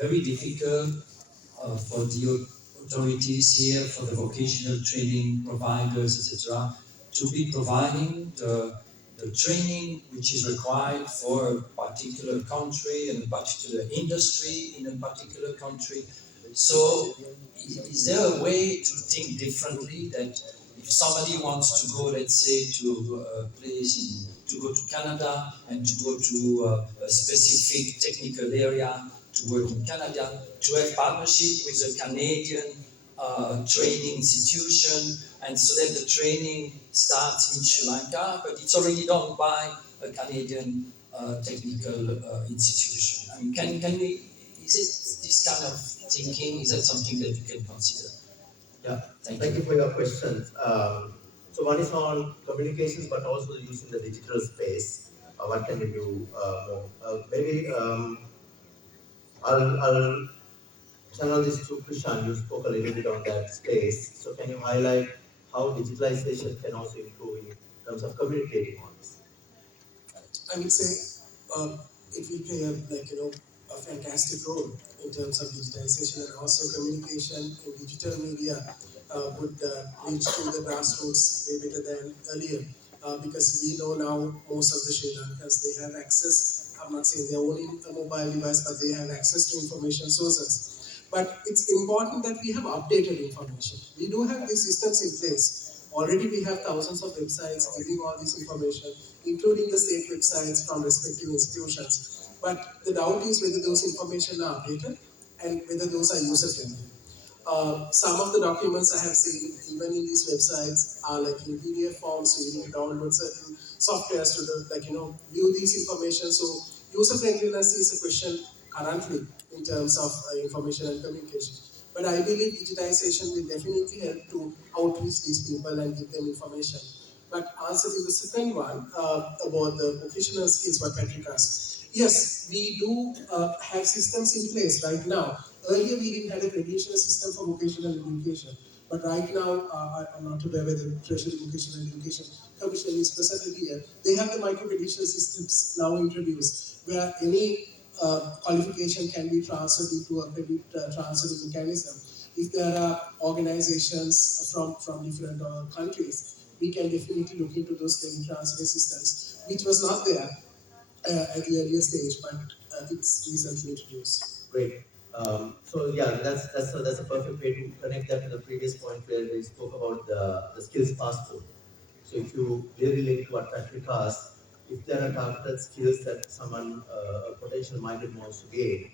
very difficult for the authorities here, for the vocational training providers, etc., to be providing the training which is required for a particular country and a particular industry in a particular country. So, is there a way to think differently that if somebody wants to go, let's say, to a place to go to Canada and to go to a specific technical area to work in Canada, to have partnership with a Canadian training institution, and so that the training starts in Sri Lanka, but it's already done by a Canadian technical institution. I mean, can we? Is it this kind of thinking? Is that something that you can consider? Yeah, Thank thank you. you for your questions. So one is on communications, but also using the digital space. What can we do more? Maybe I'll channel this to Krishan. You spoke a little bit on that space. So can you highlight how digitalization can also improve in terms of communicating on this? I would say it will play a fantastic role in terms of digitization, and also communication in digital media would reach to the grassroots way better than earlier, because we know now most of the Sri Lankans, they have access. I'm not saying they only a mobile device, but they have access to information sources. But it's important that we have updated information. We do have these systems in place. Already we have thousands of websites giving all this information, including the state websites from respective institutions. But the doubt is whether those information are updated and whether those are user-friendly. Some of the documents I have seen, even in these websites, are like in PDF form, so you need to download certain softwares to view these information. So user friendliness is a question currently in terms of information and communication. But I believe digitization will definitely help to outreach these people and give them information. But answer to the second one about the vocational skills, what Patrick asked. Yes, we do have systems in place right now. Earlier, we didn't have a credential system for vocational education. But right now, I'm not aware whether the Treasury Vocational Education Commission is present here. They have the micro-credential systems now introduced, where any qualification can be transferred into a credit transferring mechanism. If there are organizations from different countries, we can definitely look into those credit transfer systems, which was not there at the earlier stage, but it's recently introduced. Great. So yeah, that's a perfect way to connect that to the previous point where we spoke about the skills passport. So if you really link to what Patrick asked, if there are targeted skills that someone, a potential migrant wants to gain,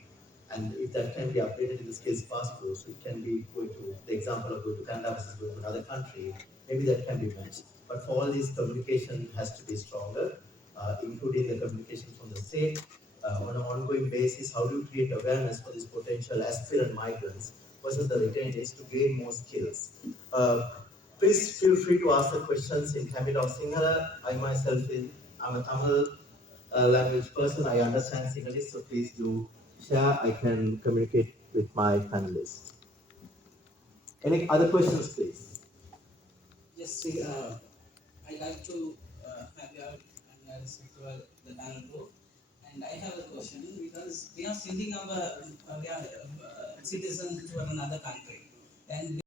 and if that can be updated in the skills passport, so it can be going to the example of going to Canada versus going to another country, maybe that can be matched. But for all this, communication has to be stronger, including the communication from the state on an ongoing basis. How do you create awareness for these potential aspirant migrants versus the returnees to gain more skills? Please feel free to ask the questions in Tamil or Sinhala. I myself, I'm a Tamil language person. I understand Sinhalese, so please do share. I can communicate with my panelists. Any other questions, please? Yes, see, I like to have your analysis to the panel too. And I have a question because we are sending our citizens to another country, and